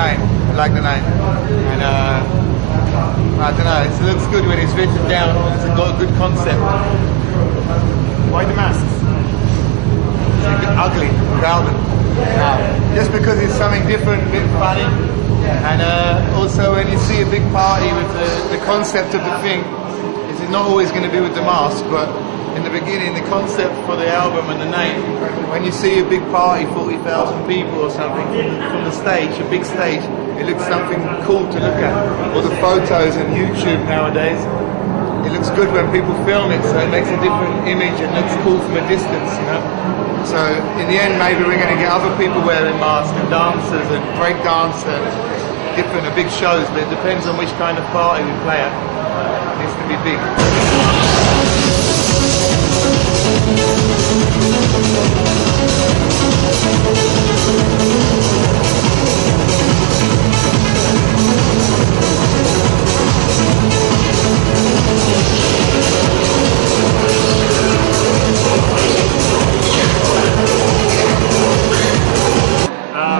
name. I like the name. And I don't know, it looks good when it's written down. It's got a good concept. Why the masks? It's ugly, crowded. Just because it's something different, a bit funny. And also when you see a big party with the concept of the thing, it's not always going to be with the mask, but in the beginning, the concept for the album and the name, when you see a big party, 40,000 people or something, from the stage, a big stage, it looks something cool to look at. Or the photos on YouTube nowadays, it looks good when people film it, so it makes a different image and looks cool from a distance, you know. So in the end, maybe we're going to get other people wearing masks and dancers and break dancers, different big shows, but it depends on which kind of party we play at. It needs to be big.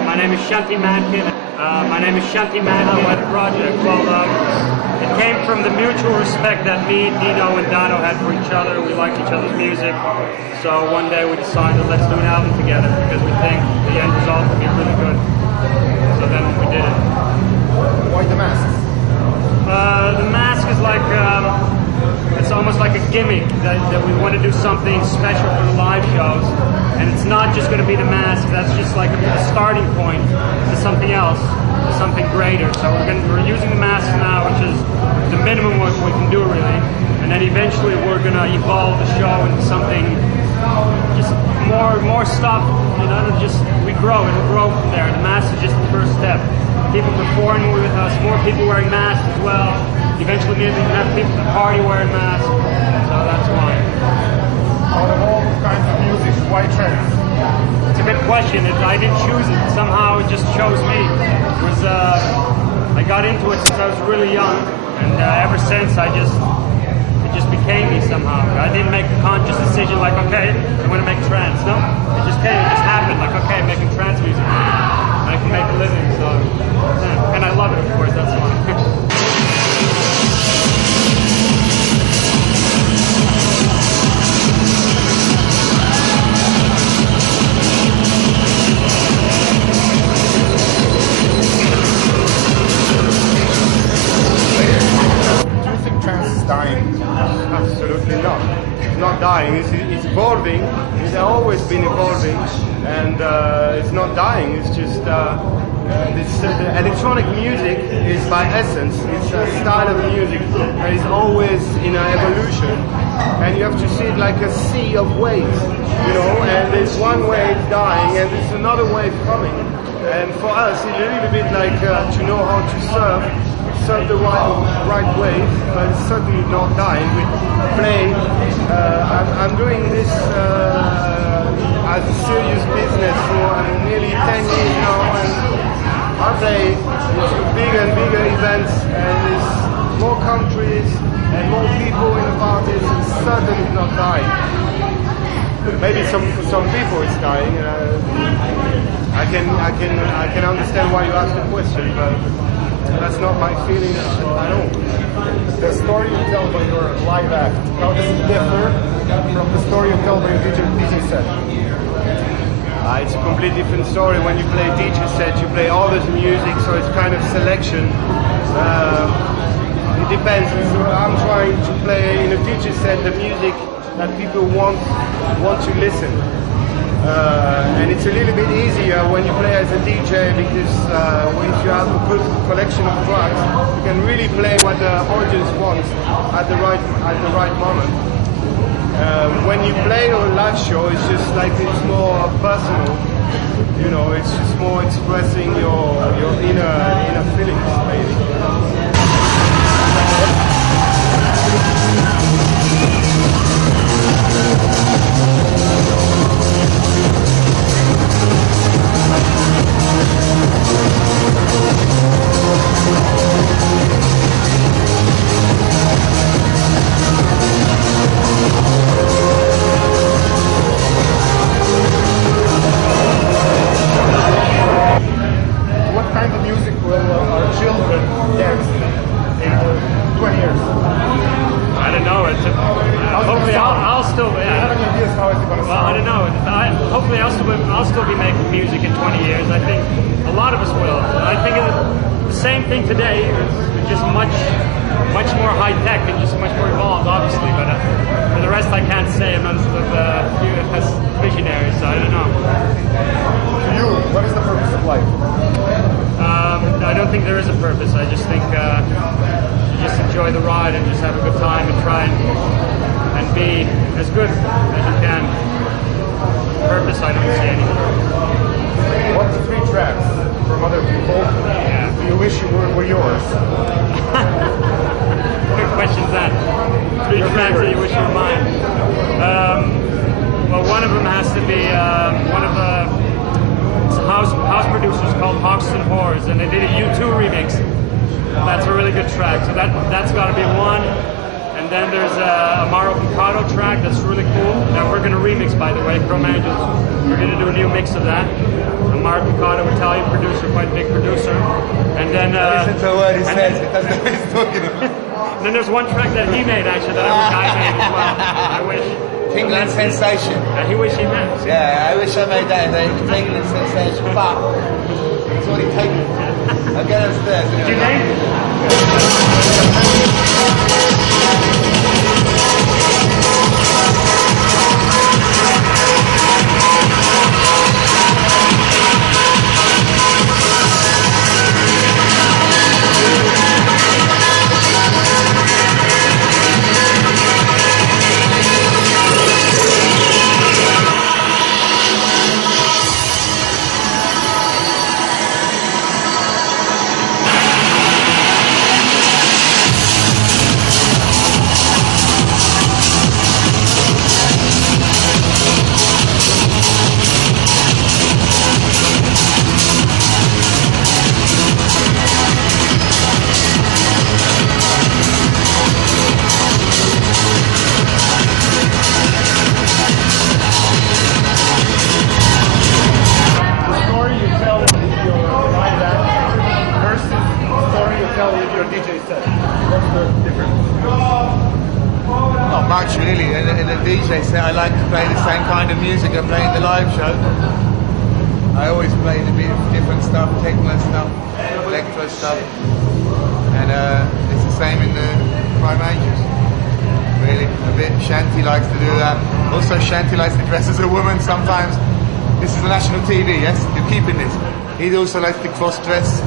My name is Shanti Mankin. I had a project called, it came from the mutual respect that me, Dino, and Dado had for each other. We liked each other's music. So one day we decided, let's do an album together because we think the end result will be really good. So then we did it. Why the masks? The mask is like, it's almost like a gimmick that we want to do something special for the live shows. And it's not just going to be the mask, that's just like a starting point to something else, to something greater. So we're using the mask now, which is the minimum what we can do really. And then eventually we're going to evolve the show into something, just more stuff, you know, we grow, it'll grow from there. The mask is just the first step. People performing with us, more people wearing masks as well. Eventually maybe we can have people at the party wearing masks, so that's why. Out of all kinds of music, why trance? It's a good question. I didn't choose it. Somehow it just chose me. It was I got into it since I was really young, and ever since it just became me somehow. I didn't make a conscious decision like, okay, I'm going to make trance. No, it just came. It just happened. Like, okay, I'm making trance music. I can make a living. So, yeah. And I love it, of course. That's why. Dying? Absolutely not. It's not dying. It's evolving. It's always been evolving, and it's not dying. It's just the electronic music is by essence. It's a style of music that is always in an evolution, and you have to see it like a sea of waves, you know. And there's one wave dying, and there's another wave coming. And for us, it's a little bit like to know how to surf the right way, but it's certainly not dying. We play. I'm doing this as a serious business for nearly 10 years now, and I play bigger and bigger events, and there's more countries and more people in the parties. It's certainly not dying. Maybe for some people it's dying. I can understand why you asked the question, but that's not my feeling at all. The story you tell by your live act, how does it differ from the story you tell by your DJ set? It's a completely different story. When you play DJ set, you play all this music, so it's kind of selection. It depends. I'm trying to play in a DJ set the music that people want to listen. And it's a little bit easier when you play as a DJ because if you have a good collection of tracks, you can really play what the audience wants at the right moment. When you play on a live show, it's just like it's more personal. You know, it's just more expressing your inner feelings, maybe. What kind of music hopefully I'll still be making music in 20 years. I think a lot of us will. And I think the same thing today is just much more high tech and just much more evolved, obviously. But for the rest, I can't say. I'm not as visionary, so I don't know. To you, what is the purpose of life? I don't think there is a purpose. I just think you just enjoy the ride and just have a good time and try and be as good as you can. Purpose, I don't see any. What 3 tracks from other people do you wish were yours? Good question's that. 3 tracks that you wish were mine. Well, one of them has to be one of the house producers called Hawks and Whores, and they did a U2 remix. That's a really good track, so that's got to be one. And then there's a Mauro Picado track that's really cool. Now we're going to remix, by the way, Krome. We're going to do a new mix of that. Mauro Picado, Italian producer, quite big producer. And then listen to what he says, he doesn't know what he's talking about. Then there's one track that he made actually that I wish I made as well. I wish. Tingling Sensation. He wish he made. Yeah, I wish I made that. Tingling Sensation, but it's already taken. I'll get upstairs. Did you name it? Not much really. In a DJ set, I like to play the same kind of music I play in the live show. I always play a bit of different stuff, techno stuff, electro stuff, and it's the same in the Krome Angels. Really, a bit. Shanti likes to do that. Also, Shanti likes to dress as a woman sometimes. This is national TV, yes? You're keeping this. He also likes to cross-dress.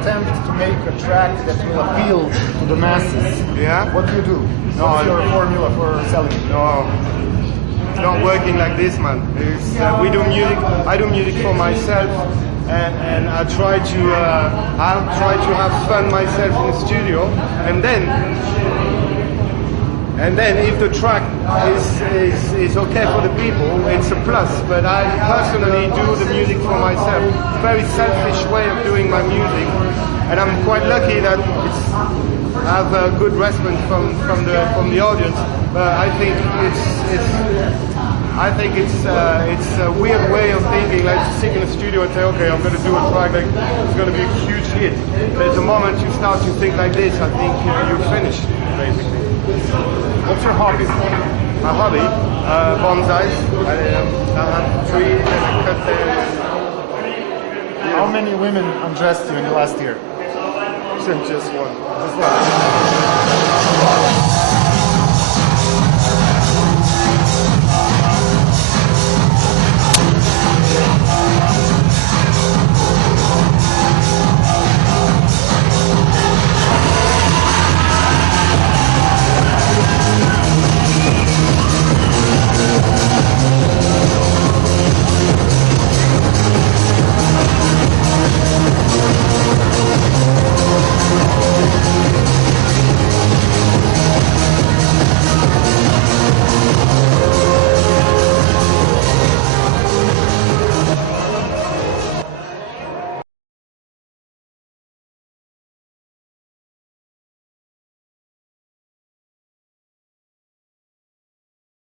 Attempt to make a track that will appeal to the masses. Yeah? What do you do? What's your formula for selling? No, it's not working like this, man. We do music. I do music for myself, and I try to have fun myself in the studio, and then if the track is okay for the people, it's a plus. But I personally do the music for myself. It's a very selfish way of doing my music, and I'm quite lucky that I have a good response from the audience. But I think it's a weird way of thinking, like to sit in a studio and say, okay, I'm going to do a track like it's going to be a huge hit. But the moment you start to think like this, I think you're finished, basically. What's your hobby? My hobby, bonsais. I have trees and I cut them. How many women undressed you in the last year? Just one. Just one.